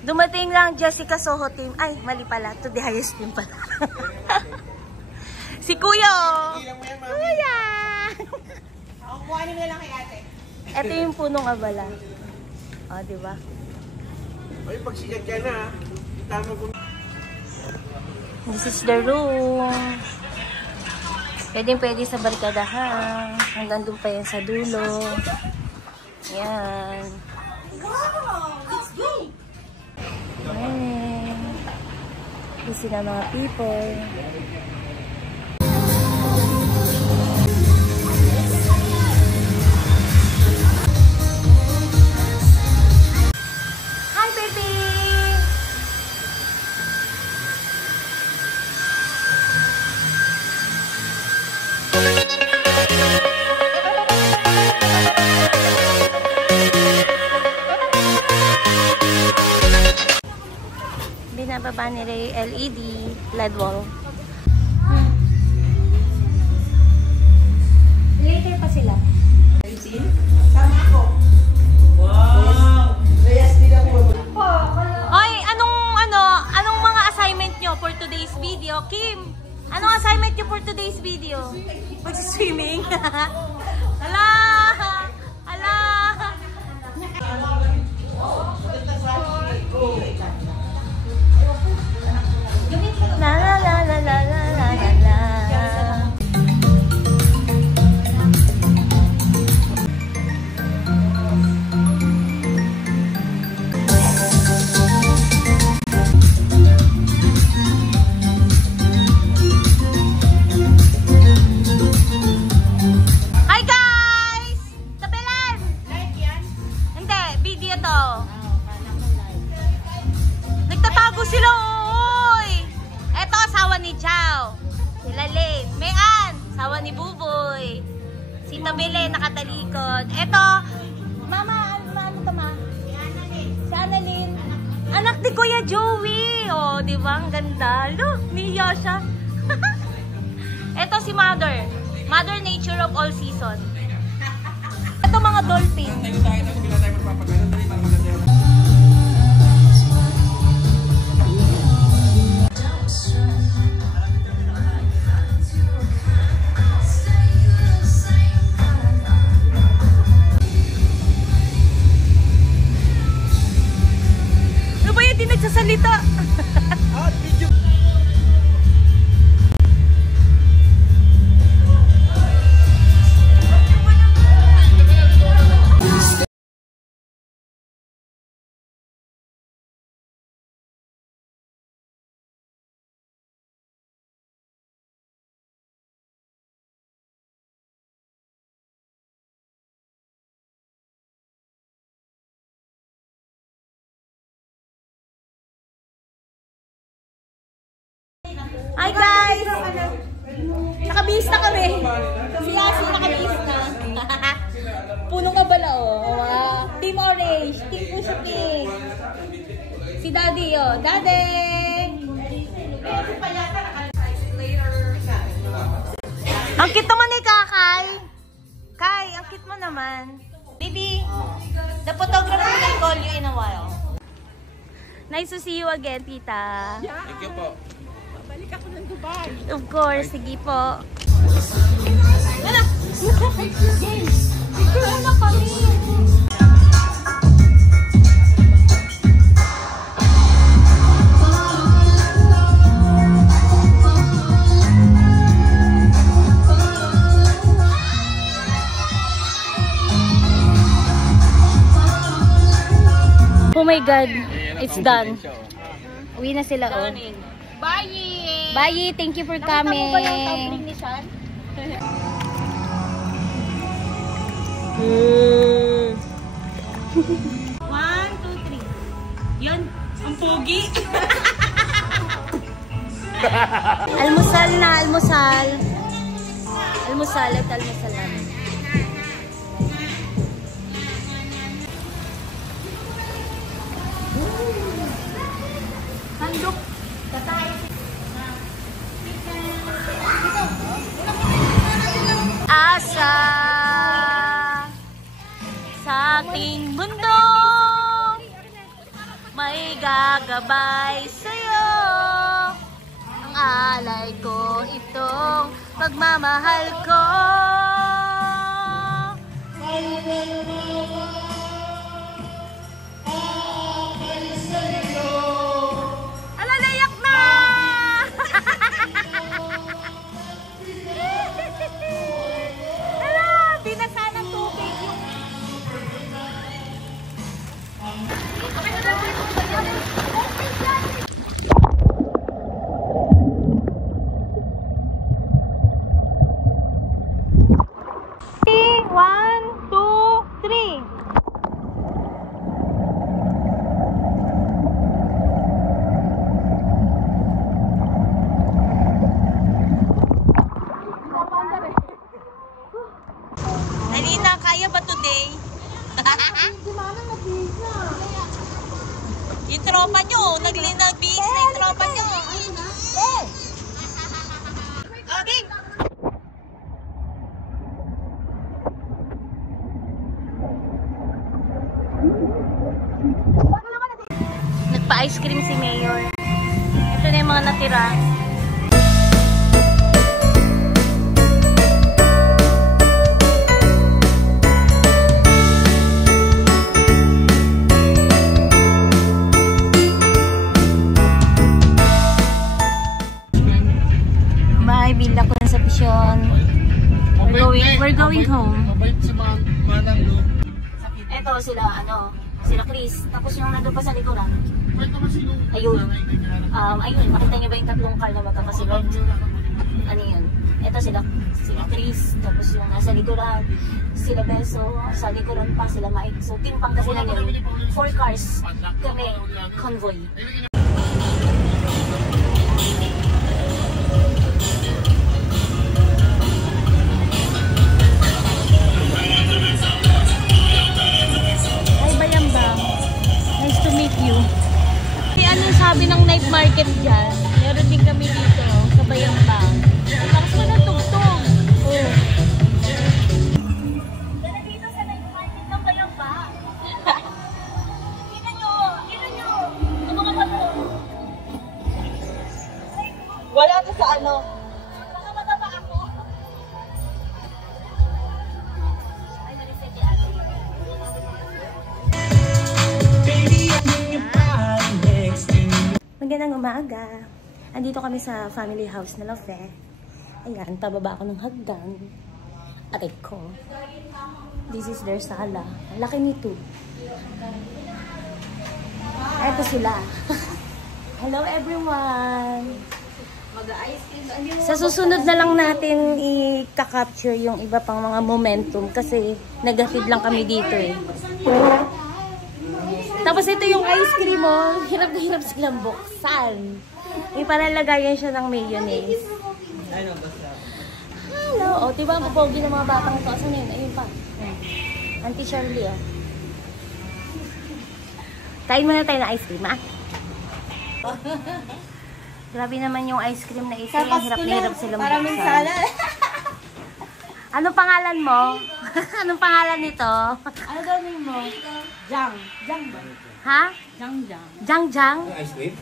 Dumating lang Jessica Soho team. Ay, mali pala. To the highest team pala. Si Kuya. Kuya! Kuhanin mo na lang kay ate. Ito yung punong abala. O, diba? Ay, pagsikat ka na, tama ko. This is the room. Pwede sa barkadahan. Hanggang doon pa yan sa dulo. Yan. Wow! Let's go! Ayan. Busy na mga people. Hi, baby! Binababa nila yung LED LED wall. Later pa sila. Sama ako. Wow! Reyes din ako. Oy, anong mga assignment nyo for today's video? Kim, anong assignment nyo for today's video? Mag-swimming? Hala! Hala! La la la la la la la la. Hi guys! Tabilan! Like yan? Hindi, video to. Nagtatago sila, oy! Eto, asawa ni Chow. Sila Lane. Mayan, asawa ni Buboy. Si Tabile, nakatalikod. Eto, Mama, ano to, Ma? Si Annalyn. Anak ni Kuya Joey. Oh, di ba? Ang ganda. Look, niya siya. Eto si Mother. Mother Nature of all season. Eto mga dolphin. Ano ba yan? Di nagsasalita. Video. Hi guys! Nakabihis na kami. Si Yasi nakabihis na. Punong kabala oh. Wow. Team Orange, Team Pusha King. Si Daddy oh. Daddy! Ang cute naman ni Kakay. Kai, ang cute mo naman. Baby, the photographer will call you in a while. Nice to see you again, tita. Thank you po. Balik ako ng Dubai. Of course, sige po. Wala! Wala na kami! Oh my God, it's done. Uwi na sila, oh. Bye! Bye, thank you for coming. Nakita mo ba yung tumbling ni Sean? 1, 2, 3. Yan, ang pogi. Almusal na, almusal. Almusal at almusal namin. Handok. Asa sa aking mundo may gagabay sa'yo. Ang alay ko itong pagmamahal ko. Alalayak na! Hala, binasa ng tubig yung... One, two, three. Alina, kaya ba today? Yung tropa nyo, nagbihis na yung tropa nyo. Okay. Nagpa-ice cream si Mayor. Ito na yung mga natira. May bill ako sa pisyon. We're going home. Eto sila, sila Chris. Tapos yung nandun pa sa likuran. Ayun. Ayun, makita niyo ba yung tatlong car na magkakasunod? Ano yun? Ito sila Chris. Tapos yung nasa likuran, sila Beso. Sa likuran pa, sila Mike. So, timpang kasi lang yun. 4 cars kami, convoy. Anong sabi ng night market dyan? Meron din kami dito sa Bayambang. Lakas ko ng tugtog. Oh. Dala dito sa night market ng Bayambang. Tingnan nyo! Tingnan nyo! Ang mga bato. Wala to sa ano. Mga mata pa ako. Ay, naliset ni ate. Magandang umaga. Andito kami sa family house na Lofe. Ayan, pababa ako ng hagdan. Aray ko. This is their sala. Ang laki nito. Eto sila. Hello everyone! Sa susunod na lang natin i-capture yung iba pang mga momentum kasi nag-feed lang kami dito eh. Tapos ito yung ice cream mo. Hirap na hirap silang buksan. May palalagayan siya ng mayonnaise. Hello. O, diba ang popogi ng mga batang ito? Asan yun? Ayun pa. Auntie Shirley, oh. Kain muna tayo ng ice cream, ah. Grabe naman yung ice cream na ito. Yung hirap na hirap silang buksan. Maraming sala. Anong pangalan mo? Anong pangalan nito? Ano daw name mo? Jang. Jang ba? Ha? Jang Jang. Jang Jang? Ice cream?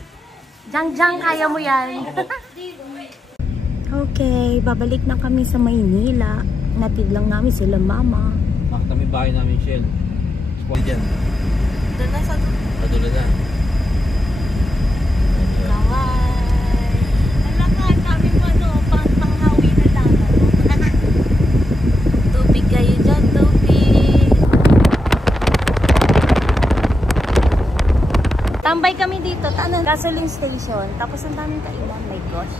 Jang Jang, kaya mo yan. Okay, babalik na kami sa Maynila. Natid lang namin sila mama. Kami bahay namin, Shell. Squad dyan. Doon na sa Padula na. Kaway. Alakan, kami mo panghawi na lang. Tubig kayo dyan, tubig. Tambay kami dito, gasoline station. Tapos ang daming kainan, my gosh.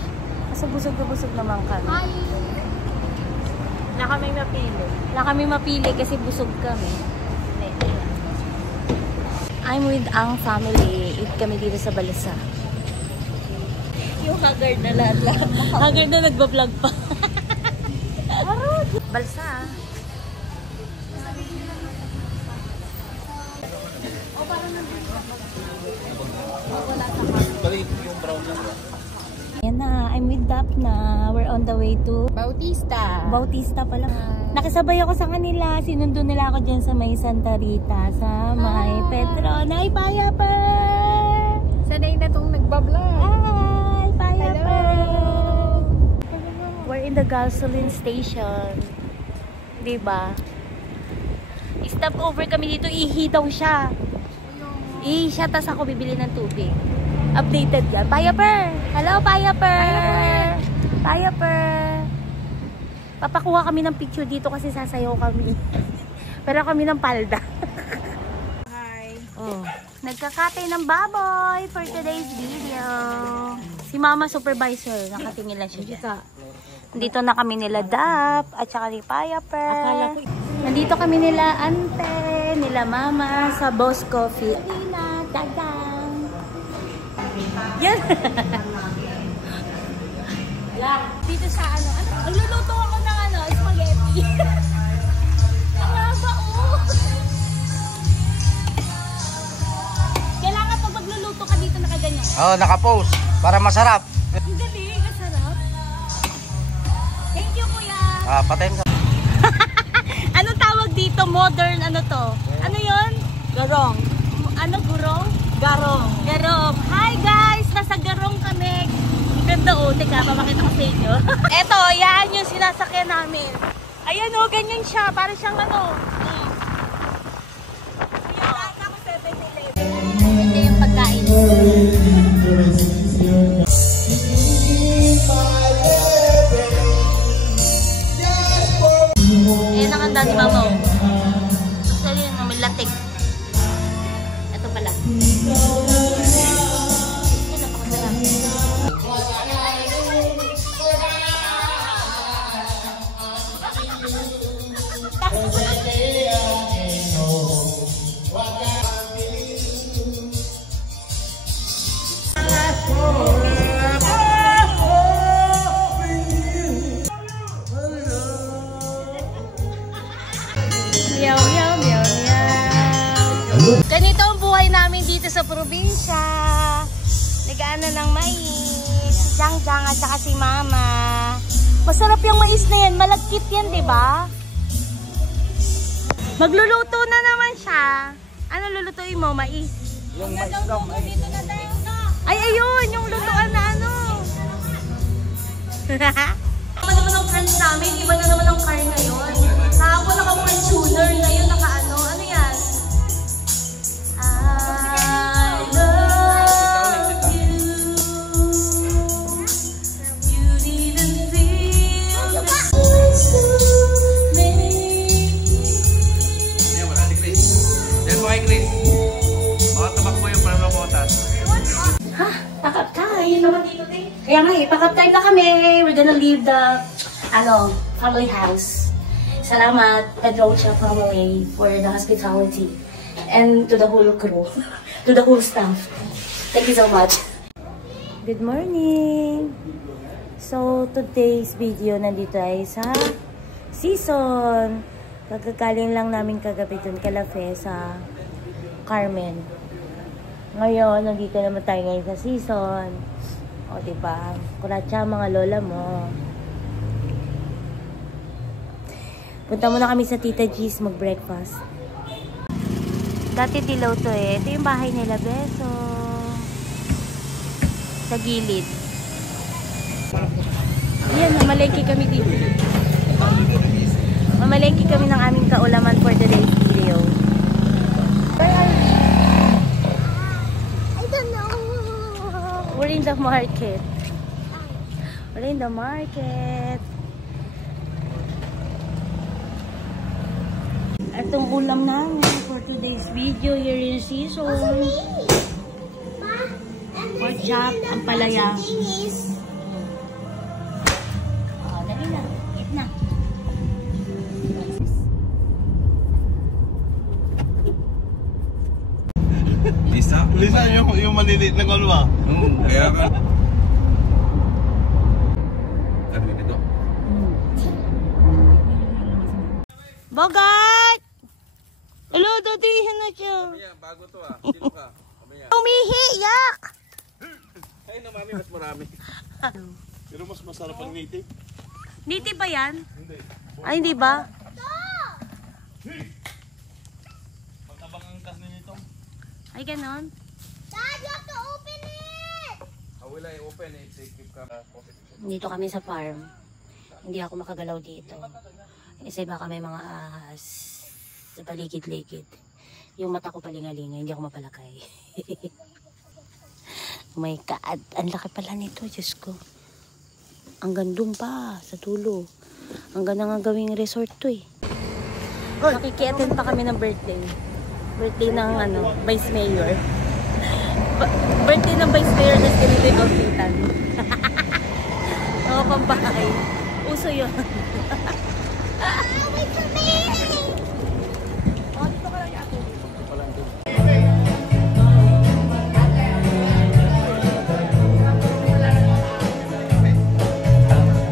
Kasi busog na busog naman kami. Wala kami mapili. Wala kami mapili kasi busog kami. I'm with ang family. Eat kami dito sa Balasa. Yung haggard na lahat. Haggard na nagbablog pa. Balsa. Yan na, I'm with Daphna. We're on the way to Bautista. Bautista pala. Nakisabay ako sa kanila. Sinundo nila ako dyan sa may Santa Rita. Sa may Petro. Nay, Payapan! the gasoline station. Diba? Stop over kami dito. Ihi daw siya. Ihi siya, tas ako bibili ng tubig. Updated yan. Payaper! Hello, Payaper! Payaper! Papakuha kami ng picture dito kasi sasayaw kami. Pero kami ng palda. Hi. Oh. Nagkakatay ng baboy for today's video. Si Mama Supervisor, nakatingin lang siya dyan. Nandito na kami nila Dap at saka ni Payaper. Nandito kami nila Ante, nila Mama sa Boss Coffee. Lina, dagang. Yan. Dito sa ano, nagluluto ako ng spaghetti. Ang haba, oh. Kailangan pag magluluto ka dito nakaganyan. Oo, naka-post. Para masarap. Ang galing, ang sarap. Thank you, kuya. Patay mo. Anong tawag dito? Modern, ano to? Ano yon? Garong. Ano, gurong? Garong. Garong. Hi guys! Nasa Garong kami. Ganda o. Teka, papakita ko sa inyo. Eto, yan yung sinasakyan namin. Ayan o, ganyan siya. Para siyang ano. Ito yung pagkain. Ayan ang handa ni Mama o. Gusto rin yung may latik. Ito pala. Meow, meow, meow, meow. Ganito ang buhay namin dito sa probinsya. Nag-ano ng mais. Si Jang Jang at saka si Mama. Masarap yung mais na yan. Malagkit yan, di ba? Magluluto na naman siya. Ano lulutuin mo? Mais? Yung mais daw. Ay, ayun! Yung lutuan na ano. Iba naman ang carne namin. Iba na naman ang carne ngayon. Kahapon naka-pork tuner. Ngayon naka-ano. Ano yan? I love you. You didn't feel the voice to make Yan, wala si Chris. Yan mo kay Chris. Mga tabak mo yung panamotas. Ha? Pakap time. Kaya nga pakap time na kami. We're gonna leave the family house. Salamat, Pedrocha family, for the hospitality. And to the whole crew. To the whole staff. Thank you so much. Good morning! So, today's video nandito ay sa Season. Kagagaling lang namin kagabi dun kalafe sa Carmen. Ngayon, nandito naman tayo ngayon sa Season. O, diba? Kuratsa mga lola mo. Punta muna kami sa Tita G's mag-breakfast. Dati dilaw to eh. Ito yung bahay nila, Beso. Sa gilid. Yan, mamalengke kami dito. Mamalengke kami ng aming kaulaman for today's video. Where are we? I don't know. We're in the market. We're in the market. Itong ulam namin for today's video here in Season. Pork chop, ang palaya. Oh, dali na. Eat na. Lisa? Lisa, yung maliliit na kolwa. Kaya ka. Ano dito? Bogart! Hello, dadihin na siya. Mamaya, bago to ah. Sino ka? Mamaya. Umihi! Yak! Ay na mami, mas marami. Pero mas masarap ang native. Native ba yan? Hindi. Ay, hindi ba? Matabang ang kas nito. Ay, ganon. I will I open it. Keep ka. Dito kami sa farm. Hindi ako makagalaw dito. Isa baka may mga ahas sa paligid-ligid. Yung mata ko palingalinga, hindi ako mapalakay. Oh my God, ang laki pala nito, Diyos ko. Ang gandong pa sa dulo. Ang ganda nga gawing resort to eh. Makiki-attend pa kami ng birthday. Birthday ng Vice Mayor. Birthday ng Vice Mayor na ganito yung outfitan. Oo, pampahay. Uso yun. Wait for me! Oh, dito ka lang ako.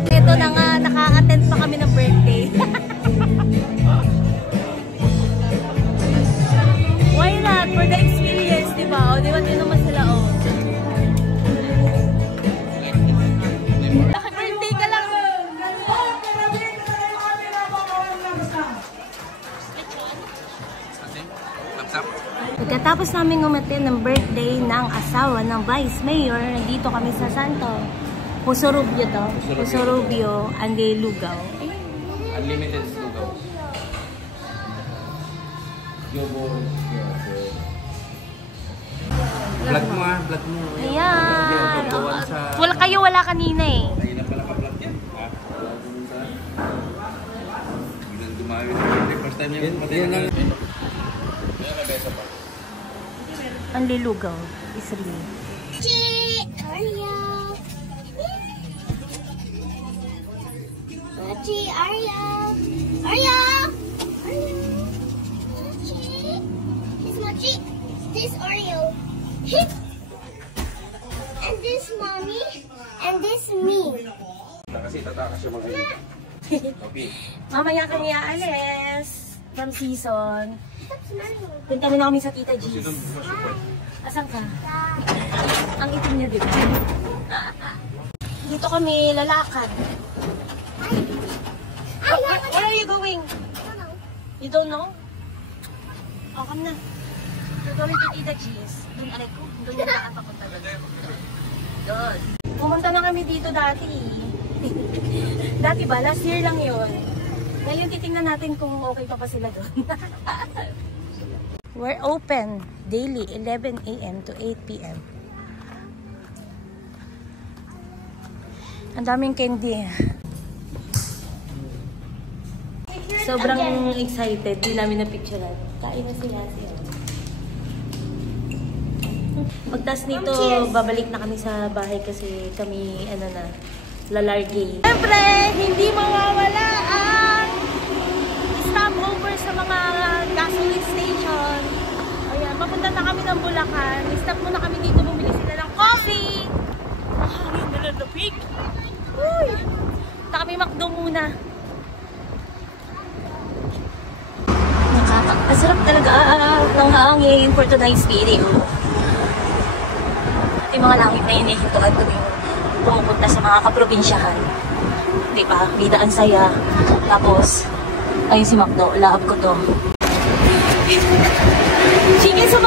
Ito na nga, naka-attend pa kami ng birthday. Why not? For the experience, di ba? O, di ba? Di naman sila, o. Naka-birthday ka lang. Pagkatapos namin umattend ng birthday ng asawa ng Vice Mayor, nandito kami sa Santo. Puso-Rubio to. Puso-Rubio, Ande Lugaw. Unlimited lugaw. Vlog mo ah, vlog mo. Ayan. Wala kayo, wala kanina eh. Kanina pala ka-vlog yan. Ha? Biglang dumawi na. First time yung matay na. Ande Lugaw is real. Mochi, Arya! Arya! Mochi! This Mochi, this Oreo. And this Mommy, and this me. Kasi tatakas yung mga okay. Mamaya kami aalis from season. Punta na kami sa Tita G's. Asan ka? Ang itim niya, di ba? Dito kami lalakad. Where are you going? You don't know? Oh, come na. We're going to Tita G's. Doon, aray ko. Doon yung daan papunta doon. Doon. Pumunta na kami dito dati. Dati ba? Last year lang yun. Ngayon titingnan natin kung okay pa sila doon. We're open daily 11 a.m. to 8 p.m. Ang daming candy. Sobrang excited. Di namin na-picturean. Kain na sila. Pagtas nito, babalik na kami sa bahay kasi kami, lalargay. Siyempre, hindi mawawala ang stopover sa mga gasoline station. Ayan, papunta na kami ng Bulacan. Stop muna kami dito, bumili sila ng coffee. Hangin na lalapig. Uy! Punta kami McDo muna. Nakakasarap talaga ng hangin for tonight's video. Yung mga langit na hinihintuan ko yung pumupunta sa mga kaprobinsyahan. Diba? Bida ang saya. Tapos, ayun si McDo. Laab ko to. Chicken sa